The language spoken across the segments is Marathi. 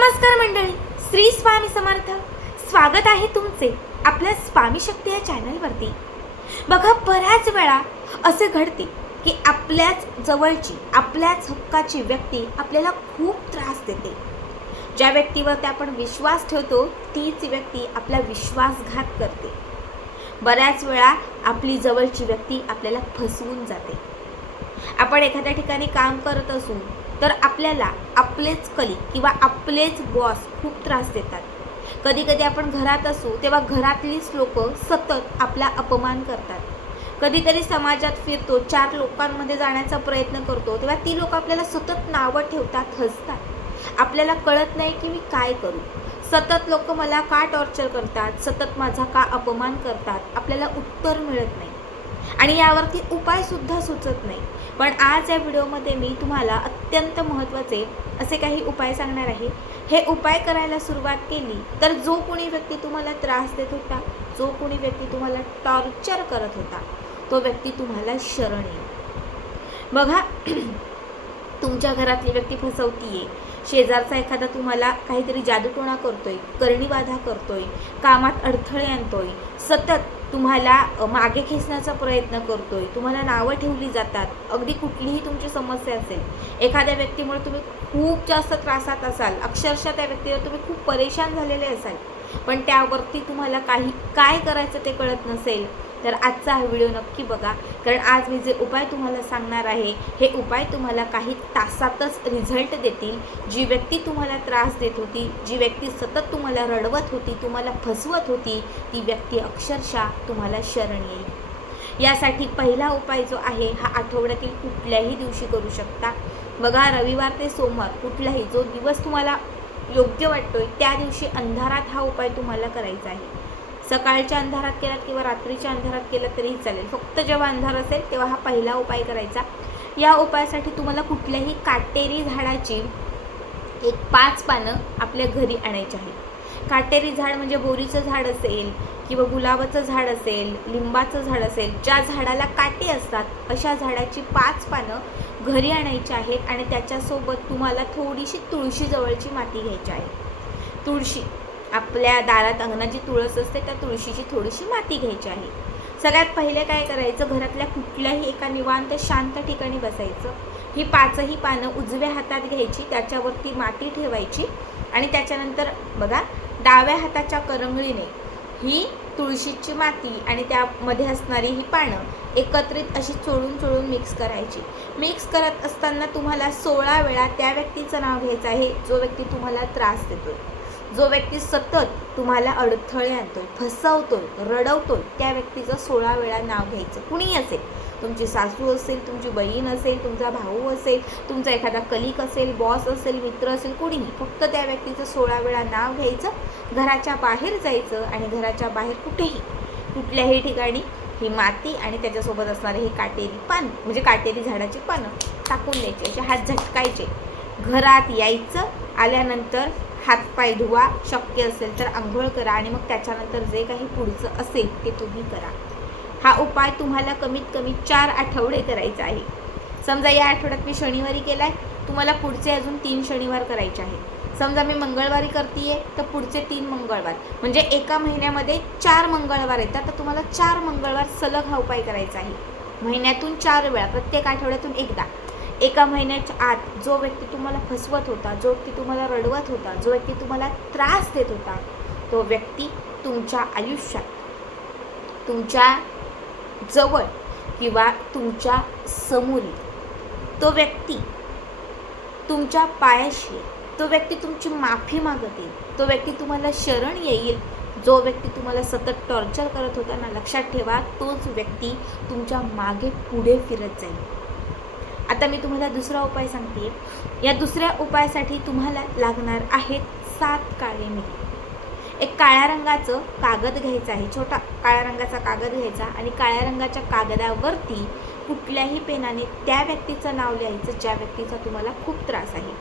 नमस्कार मंडळी, श्री स्वामी समर्थ. स्वागत आहे तुमचे आपल्या स्वामी शक्ती या चॅनलवरती. बघा, बऱ्याच वेळा असे घडते की आपल्याच जवळची, आपल्याच हक्काची व्यक्ती आपल्याला खूप त्रास देते. ज्या व्यक्तीवरती आपण विश्वास ठेवतो तीच व्यक्ती आपला विश्वासघात करते. बऱ्याच वेळा आपली जवळची व्यक्ती आपल्याला फसवून जाते. आपण एखाद्या ठिकाणी काम करत असू तर आपल्याला आपलेच कलीग किंवा आपलेच बॉस खूप त्रास देतात. कधी कधी आपण घरात असू तेव्हा घरातलीच लोक सतत आपला अपमान करतात. कधीतरी समाजात फिरतो, 4 लोकांमध्ये जाण्याचा प्रयत्न करतो तेव्हा ती लोक आपल्याला सतत नावं ठेवतात, हसतात. आपल्याला कळत नाही की मी काय करू. सतत लोक मला का टॉर्चर करतात, सतत माझा का अपमान करतात, आपल्याला उत्तर मिळत नाही आणि यावरती उपायसुद्धा सुचत नाही. पण आज या व्हिडिओमध्ये मी तुम्हाला अत्यंत महत्त्वाचे असे काही उपाय सांगणार आहे. हे उपाय करायला सुरुवात केली तर जो कोणी व्यक्ती तुम्हाला त्रास देत होता, जो कोणी व्यक्ती तुम्हाला टॉर्चर करत होता, तो व्यक्ती तुम्हाला शरण येईल. बघा, तुमच्या घरातली व्यक्ती फसवतीये, शेजारचा एखादा तुम्हाला काहीतरी जादूटोणा करतोय, करणीबाधा करतोय, कामात अडथळे आणतोय, सतत तुम्हाला मागे खेचण्याचा प्रयत्न करतोय, तुम्हाला नावं ठेवली जातात. अगदी कुठलीही तुमची समस्या असेल, एखाद्या व्यक्तीमुळे तुम्ही खूप जास्त त्रासात असाल, अक्षरशः त्या व्यक्तीवर तुम्ही खूप परेशान झालेले असाल, पण त्यावरती तुम्हाला काय करायचं ते कळत नसेल, तर आजचा हा व्हिडिओ नक्की बघा. कारण आज मी जे उपाय तुम्हाला सांगणार आहे हे उपाय तुम्हाला काही तासातच रिझल्ट देतील. जी व्यक्ती तुम्हाला त्रास देत होती, जी व्यक्ती सतत तुम्हाला रडवत होती, तुम्हाला फसवत होती, ती व्यक्ती अक्षरशः तुम्हाला शरण येईल. यासाठी पहिला उपाय जो आहे हा आठवड्यातील कुठल्याही दिवशी करू शकता. बघा, रविवार ते सोमवार कुठलाही जो दिवस तुम्हाला योग्य वाटतोय त्या दिवशी अंधारात हा उपाय तुम्हाला करायचा आहे. सकाळच्या अंधारात केलात किंवा रात्रीच्या अंधारात केलात तरीही चालेल. फक्त जेव्हा अंधार असेल तेव्हा हा पहिला उपाय करायचा. या उपायासाठी तुम्हाला कुठल्याही काटेरी झाडाची एक 5 पानं आपल्या घरी आणायची आहेत. काटेरी झाड म्हणजे बोरीचं झाड असेल किंवा गुलाबाचं झाड असेल, लिंबाचं झाड असेल, ज्या झाडाला काटे असतात अशा झाडाची 5 पानं घरी आणायची आहेत आणि त्याच्यासोबत तुम्हाला थोडीशी तुळशी जवळची माती घ्यायची आहे. तुळशी, आपल्या दारात अंगणाची तुळस असते त्या तुळशीची थोडीशी माती घ्यायची आहे. सगळ्यात पहिले काय करायचं, घरातल्या कुठल्याही एका निवांत शांत ठिकाणी बसायचं. ही 5ही पानं उजव्या हातात घ्यायची, त्याच्यावरती माती ठेवायची आणि त्याच्यानंतर बघा, डाव्या हाताच्या करंगळीने ही तुळशीची माती आणि त्यामध्ये असणारी ही पानं एकत्रित अशी चोळून मिक्स करायची. मिक्स करत असताना तुम्हाला 16 वेळा त्या व्यक्तीचं नाव घ्यायचं आहे जो व्यक्ती तुम्हाला त्रास देतोय, जो व्यक्ती सतत तुम्हाला अडथळे आणतोय, फसवतोय, रडवतोय, त्या व्यक्तीचं 16 वेळा नाव घ्यायचं. कुणीही असेल, तुमची सासू असेल, तुमची बहीण असेल, तुमचा भाऊ असेल, तुमचा एखादा कलीग असेल, बॉस असेल, मित्र असेल, कुणीही, फक्त त्या व्यक्तीचं 16 वेळा नाव घ्यायचं. घराच्या बाहेर जायचं आणि घराच्या बाहेर कुठल्याही ठिकाणी ही माती आणि त्याच्यासोबत असणारे हे काटेरी पान म्हणजे काटेरी झाडाची पानं टाकून द्यायची. असे हात झटकायचे. घरात यायचं, आल्यानंतर हातपाय धुवा, शक्य असेल तर आंघोळ करा आणि मग त्याच्यानंतर जे काही पुढचं असेल ते तुम्ही करा. हा उपाय तुम्हाला कमीत कमी 4 आठवडे करायचा आहे. समजा या आठवड्यात मी शनिवारी केला आहे, तुम्हाला पुढचे अजून 3 शनिवार करायचे आहेत. समजा मी मंगळवारी करते तर पुढचे 3 मंगळवार म्हणजे एका महिन्यामध्ये 4 मंगळवार येतात. तर तुम्हाला 4 मंगळवार सलग हा उपाय करायचा आहे. महिन्यातून 4 वेळा, प्रत्येक आठवड्यातून एकदा. एका महिन्याच्या आत जो व्यक्ती तुम्हाला फसवत होता, जो व्यक्ती तुम्हाला रडवत होता, जो व्यक्ती तुम्हाला त्रास देत होता, तो व्यक्ती तुमच्या आयुष्यात, तुमच्या जवळ किंवा तुमच्या समोरील, तो व्यक्ती तुमच्या पायाशी, तो व्यक्ती तुमची माफी मागत येईल, तो व्यक्ती तुम्हाला शरण येईल. जो व्यक्ती तुम्हाला सतत टॉर्चर करत होता ना, लक्षात ठेवा, तोच व्यक्ती तुमच्या मागे पुढे फिरत जाईल. आता मी तुम्हाला दुसरा उपाय सांगते. या दुसऱ्या उपायासाठी तुम्हाला लागणार आहेत 7 काळे मिरी. एक काळ्या रंगाचं कागद घ्यायचं आहे, छोटा काळ्या रंगाचा कागद घ्यायचा आणि काळ्या रंगाच्या कागदावरती कुठल्याही पेनाने त्या व्यक्तीचं नाव लिहायचं ज्या व्यक्तीचा तुम्हाला खूप त्रास आहे.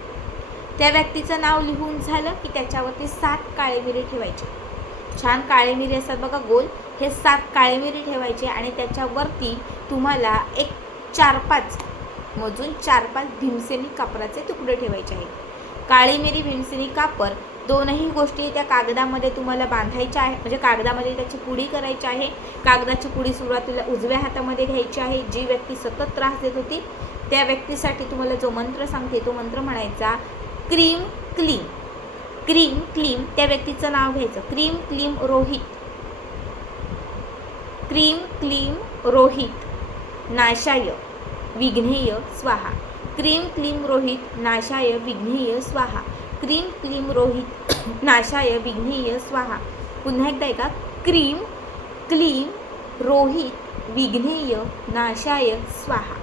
त्या व्यक्तीचं नाव लिहून झालं की त्याच्यावरती 7 काळे मिरी ठेवायचे. छान काळे मिरी असतात बघा, गोल, हे 7 काळे मिरी ठेवायचे आणि त्याच्यावरती तुम्हाला एक 4-5 मोजून 4-5 भीमसेनी कापराचे तुकडे ठेवायचे आहेत. काळी मिरी, भीमसेनी कापर, दोनही गोष्टी त्या कागदामध्ये तुम्हाला बांधायच्या आहे, म्हणजे कागदामध्ये त्याची पुडी करायची आहे. कागदाची पुडी सुरुवातीला उजव्या हातामध्ये घ्यायची आहे. जी व्यक्ती सतत त्रास देत होती त्या व्यक्तीसाठी तुम्हाला जो मंत्र सांगते तो मंत्र म्हणायचा, क्रीम क्लीम. क्रीम क्लीम त्या व्यक्तीचं नाव घ्यायचं, क्रीम क्लीम रोहित. क्रीम क्लीम रोहित नाशाय विघ्नेय स्वाहा. क्रीम क्लीम रोहित नाशाय विघ्नेय स्वाहा. क्रीम क्लीम रोहित नाशाय विघ्नेय स्वाहा. पुन्हा एकदा ऐका, क्रीम क्लीम रोहित विघ्नेय नाशाय स्वाहा.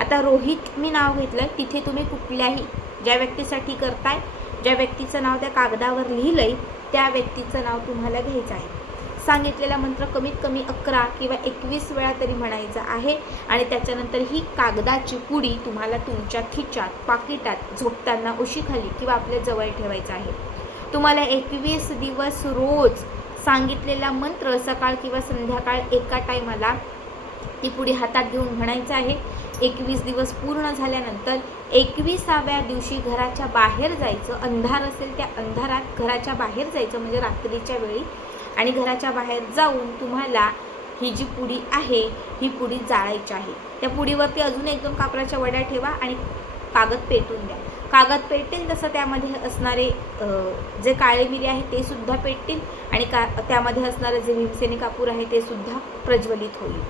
आता रोहित मी नाव घेतलं, तिथे तुम्ही कुठल्याही ज्या व्यक्तीसाठी करताय, ज्या व्यक्तीचं नाव त्या कागदावर लिहिलंय त्या व्यक्तीचं नाव तुम्हाला घ्यायचं आहे. सांगितलेला मंत्र कमीत कमी 11 किंवा 21 वेळा तरी म्हणायचा आहे. आणि त्याच्यानंतर ही कागदाची पुडी तुम्हाला तुमच्या खिच्यात, पाकिटात, झोपताना उशीखाली किंवा आपल्या जवळ ठेवायचं आहे. तुम्हाला 21 दिवस रोज सांगितलेला मंत्र सकाळ किंवा संध्याकाळ एका टायमाला ती पुडी हातात घेऊन म्हणायचं आहे. 21 दिवस पूर्ण झाल्यानंतर 21व्या दिवशी घराच्या बाहेर जायचं. अंधार असेल त्या अंधारात घराच्या बाहेर जायचं, म्हणजे रात्रीच्या वेळी. आणि घराच्या बाहेर जाऊन तुम्हाला ही जी पुडी आहे ही पुडी जाळायची आहे. त्या पुडीवरती अजून 1-2 कापराच्या वड्या ठेवा आणि कागद पेटून द्या. कागद पेटेल तसं त्यामध्ये असणारे जे काळे मिरी आहे ते सुद्धा पेटतील आणि त्यामध्ये असणारे जे भीमसेनी कापूर आहे ते सुद्धा प्रज्वलित होईल.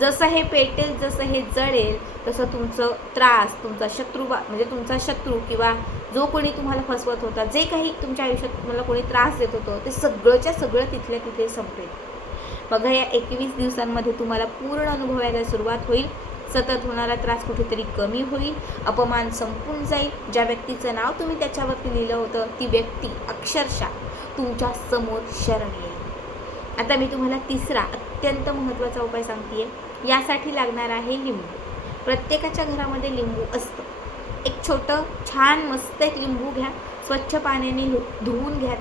जसं हे पेटेल, जसं हे जळेल, तसं तुमचं त्रास, तुमचा शत्रू म्हणजे तुमचा शत्रू किंवा जो कोणी तुम्हाला फसवत होता, जे काही तुमच्या आयुष्यात तुम्हाला कोणी त्रास देत होतं ते सगळंच्या सगळं तिथल्या तिथे संपेल. बघा, या 21 दिवसांमध्ये तुम्हाला पूर्ण अनुभवायला सुरुवात होईल. सतत होणारा त्रास कुठेतरी कमी होईल, अपमान संपून जाईल. ज्या व्यक्तीचं नाव तुम्ही त्याच्यावरती लिहिलं होतं ती व्यक्ती अक्षरशः तुमच्या समोर शरण येईल. आता मी तुम्हाला तिसरा अत्यंत महत्त्वाचा उपाय सांगते. यासाठी लागणार आहे लिंबू. प्रत्येकाच्या घरामध्ये लिंबू असतं. एक छोटं छान मस्त एक लिंबू घ्या, स्वच्छ पाण्याने धुवून घ्या.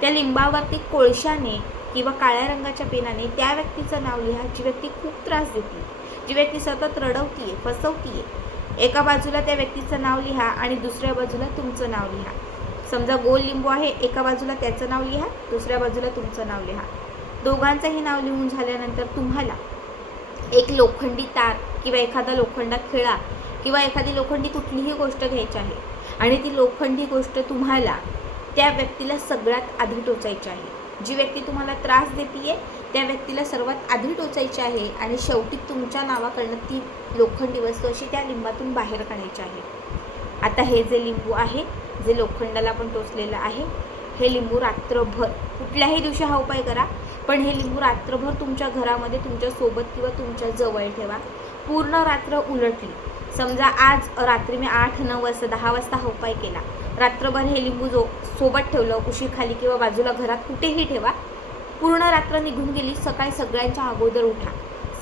त्या लिंबावरती कोळशाने किंवा काळ्या रंगाच्या पेनाने त्या व्यक्तीचं नाव लिहा जी व्यक्ती खूप त्रास देते, जी व्यक्ती सतत रडवतीये, फसवतीये. एका बाजूला त्या व्यक्तीचं नाव लिहा आणि दुसऱ्या बाजूला तुमचं नाव लिहा. समजा गोल लिंबू आहे, एका बाजूला त्याचं नाव लिहा, दुसऱ्या बाजूला तुमचं नाव लिहा. दोघांचंही नाव लिहून झाल्यानंतर तुम्हाला एक लोखंडी तार किंवा एखादा लोखंडा खिळा किंवा एखादी लोखंडी कुठलीही गोष्ट घ्यायची आहे आणि ती लोखंडी गोष्ट तुम्हाला त्या व्यक्तीला सगळ्यात आधी टोचायची आहे. जी व्यक्ती तुम्हाला त्रास देते त्या व्यक्तीला सर्वात आधी टोचायची आहे आणि शेवटी तुमच्या नावाकडनं ती लोखंडी वस्तू अशी त्या लिंबातून बाहेर काढायची आहे. आता हे जे लिंबू आहे, जे लोखंडाला आपण टोचलेलं आहे, हे लिंबू रात्रभर, कुठल्याही दिवशी हा उपाय करा, पण हे लिंबू रात्रभर तुमच्या घरामध्ये तुमच्यासोबत किंवा तुमच्या जवळ ठेवा. पूर्ण रात्र उलटली, समजा आज रात्री मी 8-9 वाजता 10 वाजता हा उपाय केला, रात्रभर हे लिंबू सोबत ठेवलं, उशीखाली किंवा बाजूला घरात कुठेही ठेवा. पूर्ण रात्र निघून गेली, सकाळी सगळ्यांच्या अगोदर उठा.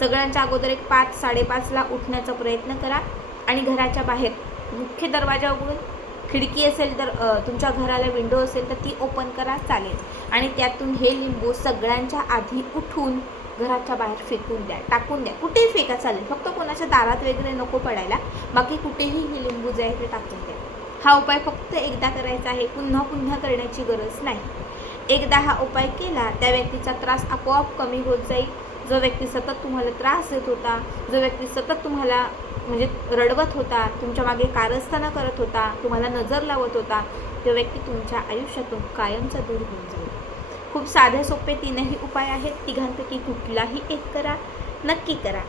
सगळ्यांच्या अगोदर एक 5-5:30ला उठण्याचा प्रयत्न करा आणि घराच्या बाहेर मुख्य दरवाजा उघडून, खिडकी असेल तर तुमच्या घराला विंडो असेल तर ती ओपन करा, चालेल. आणि त्यातून हे लिंबू सगळ्यांच्या आधी उठून घराच्या बाहेर फेकून द्या, टाकून द्या. कुठेही फेका, चालेल, फक्त कोणाच्या दारात वगैरे नको पडायला. बाकी कुठेही हे लिंबू जे आहे ते टाकून द्या. हा उपाय फक्त एकदा करायचा आहे, पुन्हा पुन्हा करण्याची गरज नाही. एकदा हा उपाय केला त्या व्यक्तीचा त्रास आपोआप कमी होत जाईल. जो व्यक्ती सतत तुम्हाला त्रास देत होता, जो व्यक्ती सतत तुम्हाला म्हणजे रडवत होता, तुमच्या मागे कारस्थानं करत होता, तुम्हाला नजर लावत होता, तो व्यक्ती तुमच्या आयुष्यातून कायमचा दूर होऊन जाईल. खूप साधे सोपे 3ही उपाय आहेत. तिघांपैकी कुठलाही एक करा, नक्की करा.